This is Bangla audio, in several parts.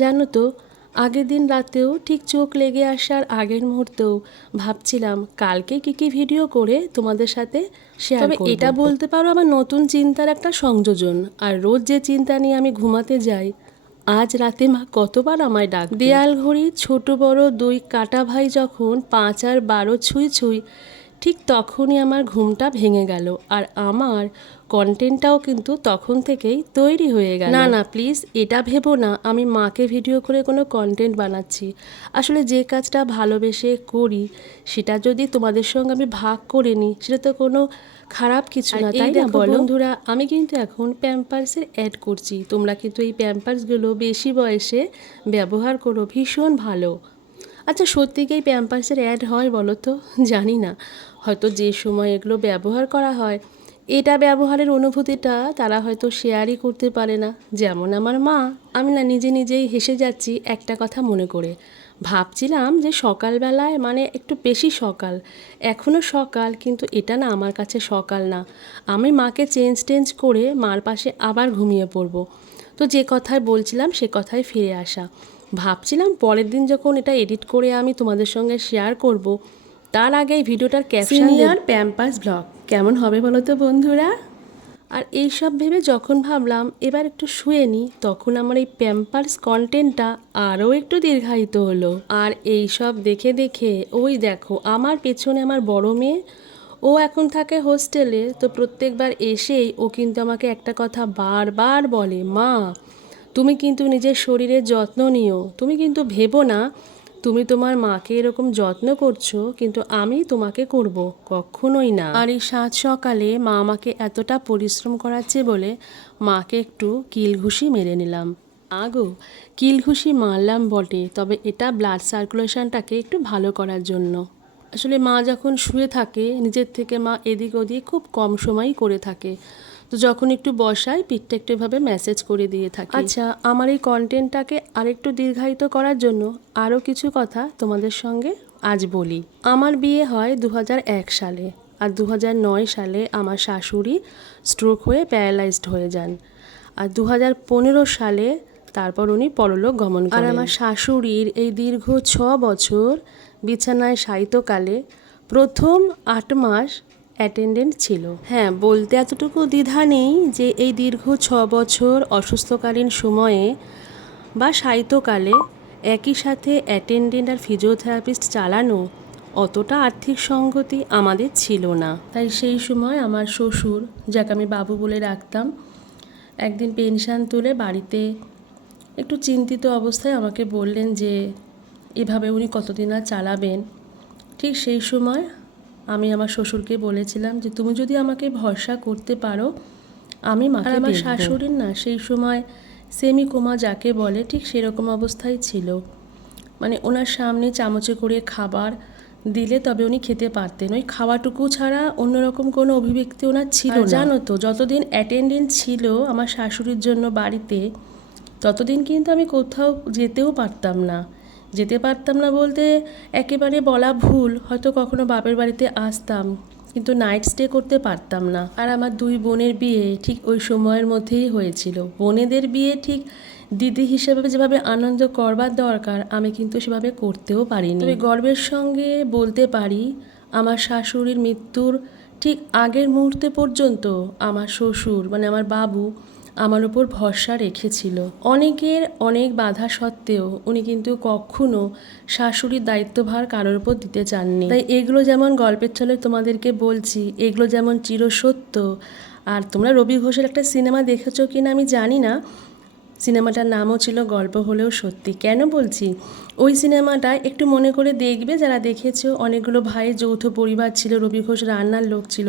জানো তো, আগের দিন রাতেও ঠিক চোখ লেগে আসার আগের মুহূর্তেও ভাবছিলাম কালকে কী ভিডিও করে তোমাদের সাথে শেয়ার করব। তবে এটা বলতে পারো আমার নতুন চিন্তার একটা সংযোজন। আর রোজ যে চিন্তা নিয়ে আমি ঘুমাতে যাই, আজ রাতে মা কতবার আমায় ডাক। দেয়াল ঘড়ি ছোট বড় দুই কাটা ভাই যখন 5 আর 12 ছুঁই ছুঁই, ঠিক তখনই আমার ঘুমটা ভেঙে গেল। আর আমার কন্টেন্টটাও কিন্তু তখন থেকেই তৈরি হয়ে গেল। না না প্লিজ এটা ভেবো না আমি মাকে ভিডিও করে কোনো কন্টেন্ট বানাচ্ছি। আসলে যে কাজটা ভালোবেসে করি সেটা যদি তোমাদের সঙ্গে আমি ভাগ করে নিই, সেটা তো কোনো খারাপ কিছু না, তাই না বলো? বন্ধুরা, আমি কিন্তু এখন প্যাম্পার্সের অ্যাড করছি। তোমরা কিন্তু এই প্যাম্পার্সগুলো বেশি বয়সে ব্যবহার করো, ভীষণ ভালো। আচ্ছা, সত্যি কি এই প্যাম্পার্সের অ্যাড হয় বলো তো? জানি না, হয়তো যে সময় এগুলো ব্যবহার করা হয় এটা ব্যবহারের অনুভূতিটা তারা হয়তো শেয়ারই করতে পারে না, যেমন আমার মা। আমি না নিজেই হেসে যাচ্ছি একটা কথা মনে করে। ভাবছিলাম যে সকালবেলায় মানে একটু বেশি সকাল, এখনও সকাল, কিন্তু এটা না আমার কাছে সকাল না। আমি মাকে চেঞ্জ করে মার পাশে আবার ঘুমিয়ে পড়ব। তো যে কথায় বলছিলাম সে কথায় ফিরে আসা। ভাবছিলাম পরের দিন যখন এটা এডিট করে আমি তোমাদের সঙ্গে শেয়ার করব, তার আগে এই ভিডিওটার ক্যাপশন সিনিয়র প্যাম্পার্স ব্লগ কেমন হবে বলো তো বন্ধুরা? আর এইসব ভেবে যখন ভাবলাম এবার একটু শুয়ে নিই, তখন আমার এই প্যাম্পার্স কন্টেন্টটা আরও একটু দীর্ঘায়িত হলো। আর এই সব দেখে দেখে ওই দেখো আমার পেছনে আমার বড় মেয়ে, ও এখন থাকে হোস্টেলে। তো প্রত্যেকবার এসেই ও কিন্তু আমাকে একটা কথা বারবার বলে, মা তুমি কিন্তু নিজের শরীরের যত্ন নিও। তুমি কিন্তু ভেবো না তুমি তোমার মাকে এরকম যত্ন করছো, কিন্তু আমি তোমাকে করব, কখনোই না। আর এই সাত সকালে মা আমাকে এতটা পরিশ্রম করাচ্ছে বলে মাকে একটু কিলঘুষি মেরে নিলাম। আগো কিলঘুষি মারলাম বটে, তবে এটা ব্লাড সার্কুলেশনটাকে একটু ভালো করার জন্য। আসলে মা যখন শুয়ে থাকে নিজের থেকে মা এদিক ওদিক খুব কম সময়ই করে থাকে, তো যখন একটু বসায় পিঠটা একটু এভাবে ম্যাসেজ করে দিয়ে থাকি। আচ্ছা, আমার এই কন্টেন্টটাকে আরেকটু দীর্ঘায়িত করার জন্য আরও কিছু কথা তোমাদের সঙ্গে আজ বলি। আমার বিয়ে হয় 2001 সালে, আর 2009 সালে আমার শাশুড়ি স্ট্রোক হয়ে প্যারালাইজড হয়ে যান। আর 2015 সালে তারপর উনি পরলোক গমন করেন। আর আমার শাশুড়ির এই দীর্ঘ 6 বছর বিছানায় শায়িতকালে প্রথম 8 মাস অ্যাটেন্ডেন্ট ছিল। হ্যাঁ, বলতে এতটুকু দ্বিধা নেই যে এই দীর্ঘ 6 বছর অসুস্থকালীন সময়ে বা শায়িতকালে একই সাথে অ্যাটেন্ডেন্ট আর ফিজিওথেরাপিস্ট চালানো অতটা আর্থিক সঙ্গতি আমাদের ছিল না। তাই সেই সময় আমার শ্বশুর, যাকে আমি বাবু বলে রাখতাম, একদিন পেনশন তুলে বাড়িতে একটু চিন্তিত অবস্থায় আমাকে বললেন যে এভাবে উনি কতদিন আর চালাবেন। ঠিক সেই সময় আমি আমার শ্বশুরকে বলেছিলাম যে তুমি যদি আমাকে ভরসা করতে পারো আমি মাকে দেখব। আমার শাশুড়ির না সেই সময় সেমি কোমা যাকে বলে ঠিক সেরকম অবস্থায় ছিল। মানে ওনার সামনে চামচে করে খাবার দিলে তবে উনি খেতে পারতেন, ওই খাওয়াটুকু ছাড়া অন্যরকম কোনো অভিব্যক্তি ওনার ছিল না। জানো তো, যতদিন অ্যাটেন্ডেন্ট ছিল আমার শাশুড়ির জন্য বাড়িতে, ততদিন কিন্তু আমি কোথাও যেতেও পারতাম না। যেতে পারতাম না বলতে একেবারে বলা ভুল, হয়তো কখনো বাপের বাড়িতে আসতাম, কিন্তু নাইট স্টে করতে পারতাম না। আর আমার 2 বোনের বিয়ে ঠিক ওই সময়ের মধ্যেই হয়েছিল। বোনেদের বিয়ে ঠিক দিদি হিসেবে যেভাবে আনন্দ করবার দরকার আমি কিন্তু সেভাবে করতেও পারিনি। তবে গর্বের সঙ্গে বলতে পারি আমার শাশুড়ির মৃত্যুর ঠিক আগের মুহূর্তে পর্যন্ত আমার শ্বশুর মানে আমার বাবু আমার উপর ভরসা রেখেছিল। অনেকের অনেক বাধা সত্ত্বেও উনি কিন্তু কখনো শাশুড়ির দায়িত্বভার কারোর উপর দিতে চাননি। তাই এগুলো যেমন গল্পের ছলে তোমাদেরকে বলছি, এগুলো যেমন চিরসত্য। আর তোমরা রবি ঘোষের একটা সিনেমা দেখেছো কিনা আমি জানি না, সিনেমাটার নামও ছিল গল্প হলেও সত্যি। কেন বলছি, ওই সিনেমাটায় একটু মনে করে দেখবে যারা দেখেছো, অনেকগুলো ভাইয়ের যৌথ পরিবার ছিল, রবি ঘোষ রান্নার লোক ছিল।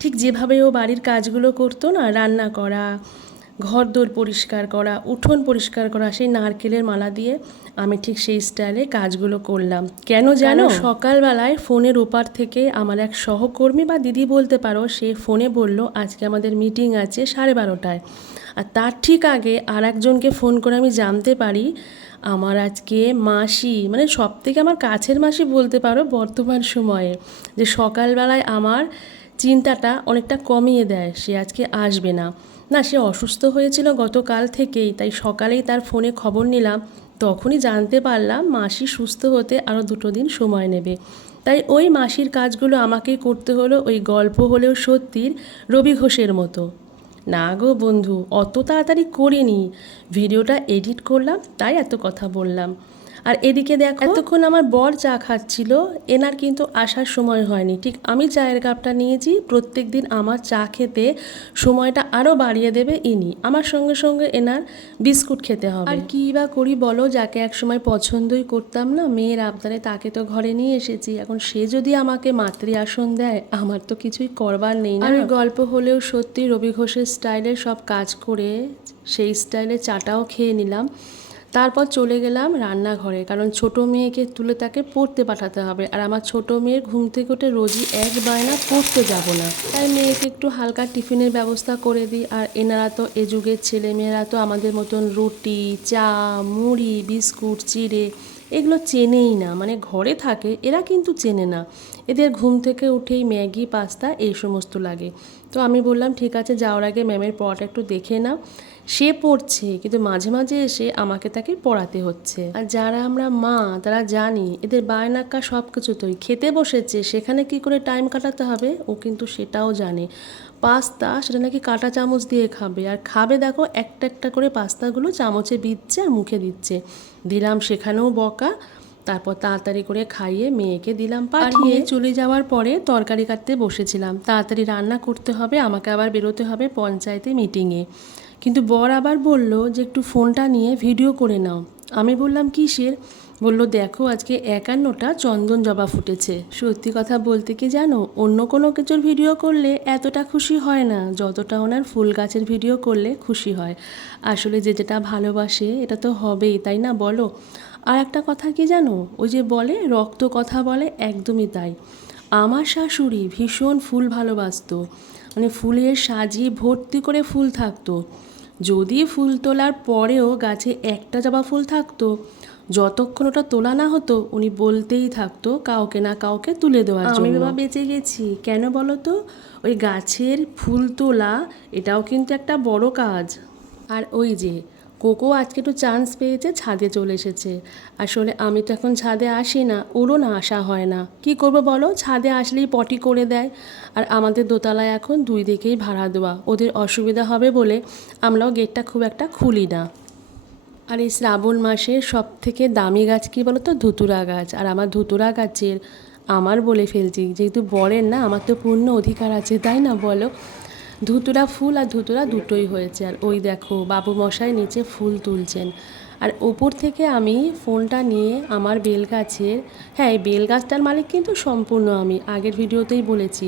ঠিক যেভাবে ও বাড়ির কাজগুলো করতো না, রান্না করা, ঘরদোর পরিষ্কার করা, উঠোন পরিষ্কার করা, সেই নারকেলের মালা দিয়ে আমি ঠিক সেই স্টাইলে কাজগুলো করলাম। কেন জানো? সকালবেলায় ফোনের ওপার থেকে আমার এক সহকর্মী বা দিদি বলতে পারো, সে ফোনে বলল আজকে আমাদের মিটিং আছে 12:30টায়। আর তার ঠিক আগে আর একজনকে ফোন করে আমি জানতে পারি আমার আজকে মাসি, মানে সব থেকে আমার কাছের মাসি বলতে পারো বর্তমান সময়ে, যে সকালবেলায় আমার চিন্তাটা অনেকটা কমিয়ে দেয়, সে আজকে আসবে না। না, সে অসুস্থ হয়েছিল গতকাল থেকেই, তাই সকালেই তার ফোনে খবর নিলাম, তখনই জানতে পারলাম মাসি সুস্থ হতে আরও 2 দিন সময় নেবে। তাই ওই মাসির কাজগুলো আমাকেই করতে হলো, ওই গল্প হলেও সত্যির রবি ঘোষের মতো। না গো বন্ধু, অত তাড়াতাড়ি করিনি, ভিডিওটা এডিট করলাম তাই এত কথা বললাম। আর এদিকে দেখো, এতক্ষণ আমার বর চা খাচ্ছিল, এনার কিন্তু আসার সময় হয়নি। ঠিক আমি চায়ের কাপটা নিয়েছি, প্রত্যেক দিন আমার চা খেতে সময়টা আরও বাড়িয়ে দেবে ইনি, আমার সঙ্গে সঙ্গে এনার বিস্কুট খেতে হবে। আর কী বা করি বলো, যাকে একসময় পছন্দই করতাম না, মেয়ের আবদারে তাকে তো ঘরে নিয়ে এসেছি, এখন সে যদি আমাকে মাতৃ আসন দেয়, আমার তো কিছুই করবার নেই না। আর ওই গল্প হলেও সত্যি রবি ঘোষের স্টাইলে সব কাজ করে সেই স্টাইলে চাটাও খেয়ে নিলাম। তারপর চলে গেলাম রান্নাঘরে, কারণ ছোট মেয়েকে তুলে তাকে পড়তে পাঠাতে হবে, আর আমার ছোট মেয়ের ঘুম থেকে উঠে রোজই এক বায়না পড়তে যাব না, তাই মেয়েকে একটু হালকা টিফিনের ব্যবস্থা করে দিই। আর এনারা তো এ যুগের ছেলেমেয়েরা তো আমাদের মতন রুটি, চা, মুড়ি, বিস্কুট, চিড়ে এগুলো চেনেই না, মানে ঘরে থাকে এরা কিন্তু চেনে না, এদের ঘুম থেকে উঠেই ম্যাগি, পাস্তা এই সমস্ত লাগে। তো আমি বললাম ঠিক আছে, যাওয়ার আগে ম্যামের পড়াটা একটু দেখে নাও। সে পড়ছে, কিন্তু মাঝে মাঝে এসে আমাকে তাকে পড়াতে হচ্ছে। আর যারা আমরা মা তারা জানি এদের বায়নাক্কা সব কিছুতেই, খেতে বসেছে সেখানে কি করে টাইম কাটাতে হবে ও কিন্তু সেটাও জানে। পাস্তা সেটা নাকি কাঁটা চামচ দিয়ে খাবে, আর খাবে দেখো একটা একটা করে পাস্তাগুলো চামচে বিচ্ছে আর মুখে দিচ্ছে। দিলাম সেখানেও বকা, তারপর তাড়াতাড়ি করে খাইয়ে মেয়েকে দিলাম পাঠিয়ে। চলে যাওয়ার পরে তরকারি কাটতে বসেছিলাম, তাড়াতাড়ি রান্না করতে হবে, আমাকে আবার বেরোতে হবে পঞ্চায়েতে মিটিংয়ে। কিন্তু বর আবার বলল যে একটু ফোনটা নিয়ে ভিডিও করে নাও। আমি বললাম কিসের? বললো দেখো আজকে 51টা চন্দন জবা ফুটেছে। সত্যি কথা বলতে কি জানো, অন্য কোনো কিছুর ভিডিও করলে এতটা খুশি হয় না যতটা ওনার ফুল গাছের ভিডিও করলে খুশি হয়। আসলে যে যেটা ভালোবাসে এটা তো হবেই, তাই না বলো? আর একটা কথা কি জানো, ওই যে বলে রক্ত কথা বলে, একদমই তাই। আমার শাশুড়ি ভীষণ ফুল ভালোবাসতো, মানে ফুলের সাজিয়ে ভর্তি করে ফুল থাকতো। যদি ফুল তোলার পরেও গাছে একটা জবা ফুল থাকতো, যতক্ষণ ওটা তোলা না হতো উনি বলতেই থাকতো কাউকে না কাউকে তুলে দেওয়ার জন্য। আমি বাবা বেঁচে গেছি কেন বলো তো, ওই গাছের ফুল তোলা এটাও কিন্তু একটা বড় কাজ। আর ওই যে কোকো আজকে একটু চান্স পেয়েছে, ছাদে চলে এসেছে। আসলে আমি তো এখন ছাদে আসি না, ওরও না আসা হয় না, কি করবো বলো, ছাদে আসলেই পটি করে দেয়। আর আমাদের দোতলায় এখন 2 দিকেই ভাড়া দেওয়া, ওদের অসুবিধা হবে বলে আমরাও গেটটা খুব একটা খুলি না। আর এই শ্রাবণ মাসের সব থেকে দামি গাছ কী বলো তো, ধুতুরা গাছ। আর আমার ধুতুরা গাছের, আমার বলে ফেলছি যেহেতু বরের না, আমার তো পূর্ণ অধিকার আছে, তাই না বলো? ধুতুরা ফুল আর ধুতুরা দুটোই হয়েছে। আর ওই দেখো বাবু মশাই নিচে ফুল তুলছেন। আর ওপর থেকে আমি ফোনটা নিয়ে আমার বেল গাছের, হ্যাঁ এই বেল গাছটার মালিক কিন্তু সম্পূর্ণ আমি, আগের ভিডিওতেই বলেছি।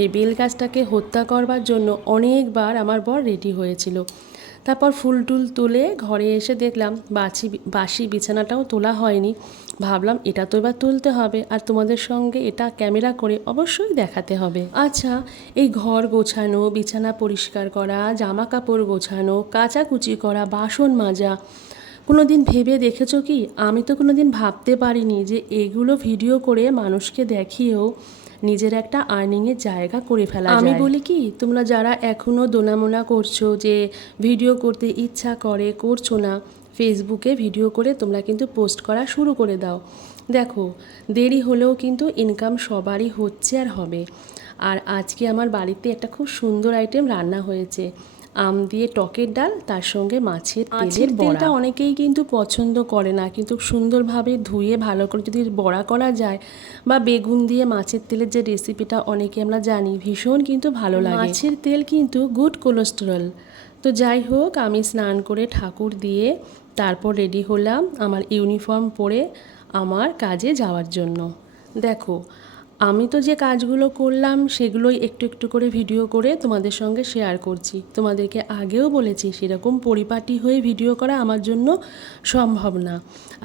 এই বেল গাছটাকে হত্যা করবার জন্য অনেকবার আমার বর রেডি হয়েছিল। তারপর ফুল টুল তুলে ঘরে এসে দেখলাম বাসি বিছানাটাও তোলা হয়নি। ভাবলাম এটা তো এবার তুলতে হবে, আর তোমাদের সঙ্গে এটা ক্যামেরা করে অবশ্যই দেখাতে হবে। আচ্ছা, এই ঘর গোছানো, বিছানা পরিষ্কার করা, জামা কাপড় গোছানো, কাচাকুচি করা, বাসন মাজা, কোনো দিন ভেবে দেখেছো কি? আমি তো কোনো দিন ভাবতে পারিনি যে এগুলো ভিডিও করে মানুষকে দেখিয়েও নিজের একটা আর্নিংয়ের জায়গা করে ফেলা যায়। আমি বলি কি, তোমরা যারা এখনও দোনামোনা করছো যে ভিডিও করতে ইচ্ছা করে করছো না, ফেসবুকে ভিডিও করে তোমরা কিন্তু পোস্ট করা শুরু করে দাও। দেখো দেরি হলেও কিন্তু ইনকাম সবারই হচ্ছে আর হবে। আর আজকে আমার বাড়িতে একটা খুব সুন্দর আইটেম রান্না হয়েছে, আম দিয়ে টকের ডাল, তার সঙ্গে মাছের তেলের বড়া। তেলটা অনেকেই কিন্তু পছন্দ করে না, কিন্তু সুন্দরভাবে ধুয়ে ভালো করে যদি বড়া করা যায়, বা বেগুন দিয়ে মাছের তেলের যে রেসিপিটা অনেকে আমরা জানি ভীষণ কিন্তু ভালো লাগে। মাছের তেল কিন্তু গুড কোলেস্টেরল। তো যাই হোক, আমি স্নান করে ঠাকুর দিয়ে তারপর রেডি হলাম আমার ইউনিফর্ম পরে আমার কাজে যাওয়ার জন্য। দেখো আমি তো যে কাজগুলো করলাম সেগুলোই একটু একটু করে ভিডিও করে তোমাদের সঙ্গে শেয়ার করছি। তোমাদেরকে আগেও বলেছি সেরকম পরিপাটি হয়ে ভিডিও করা আমার জন্য সম্ভব না।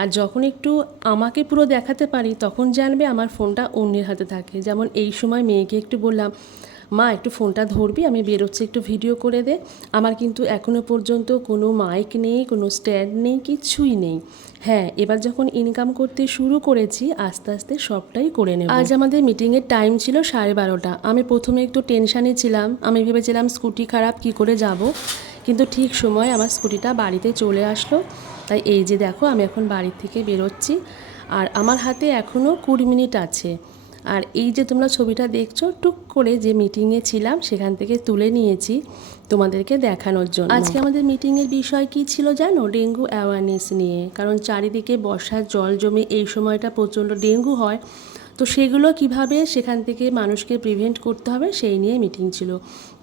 আর যখন একটু আমাকে পুরো দেখাতে পারি তখন জানবে আমার ফোনটা অন্যের হাতে থাকে। যেমন এই সময় মেয়েকে একটু বললাম মা একটু ফোনটা ধরবি, আমি বেরোচ্ছি, একটু ভিডিও করে দে। আমার কিন্তু এখনও পর্যন্ত কোনো মাইক নেই, কোনো স্ট্যান্ড নেই, কিচ্ছুই নেই। হ্যাঁ, এবার যখন ইনকাম করতে শুরু করেছি আস্তে আস্তে সবটাই করে নেব। আজ আমাদের মিটিংয়ের টাইম ছিল 12:30। আমি প্রথমে একটু টেনশানে ছিলাম, আমি ভেবেছিলাম স্কুটি খারাপ, কি করে যাব, কিন্তু ঠিক সময় আমার স্কুটিটা বাড়িতে চলে আসলো। তাই এই যে দেখো, আমি এখন বাড়ির থেকে বেরোচ্ছি, আর আমার হাতে এখনও 20 মিনিট আছে। আর এই যে তোমরা ছবিটা দেখছো, টুক করে যে মিটিংয়ে ছিলাম সেখান থেকে তুলে নিয়েছি তোমাদেরকে দেখানোর জন্য। আজকে আমাদের মিটিংয়ের বিষয় কি ছিল জানো? ডেঙ্গু অ্যাওয়ারনেস নিয়ে। কারণ চারিদিকে বর্ষার জল জমে এই সময়টা প্রচণ্ড ডেঙ্গু হয়, তো সেগুলো কিভাবে সেখান থেকে মানুষকে প্রিভেন্ট করতে হবে সেই নিয়ে মিটিং ছিল।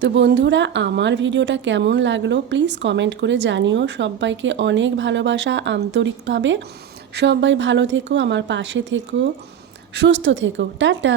তো বন্ধুরা, আমার ভিডিওটা কেমন লাগলো প্লিজ কমেন্ট করে জানিও। সবাইকে অনেক ভালোবাসা আন্তরিকভাবে। সবাই ভালো থেকো, আমার পাশে থেকো, সুস্থ থেকো, টাটা।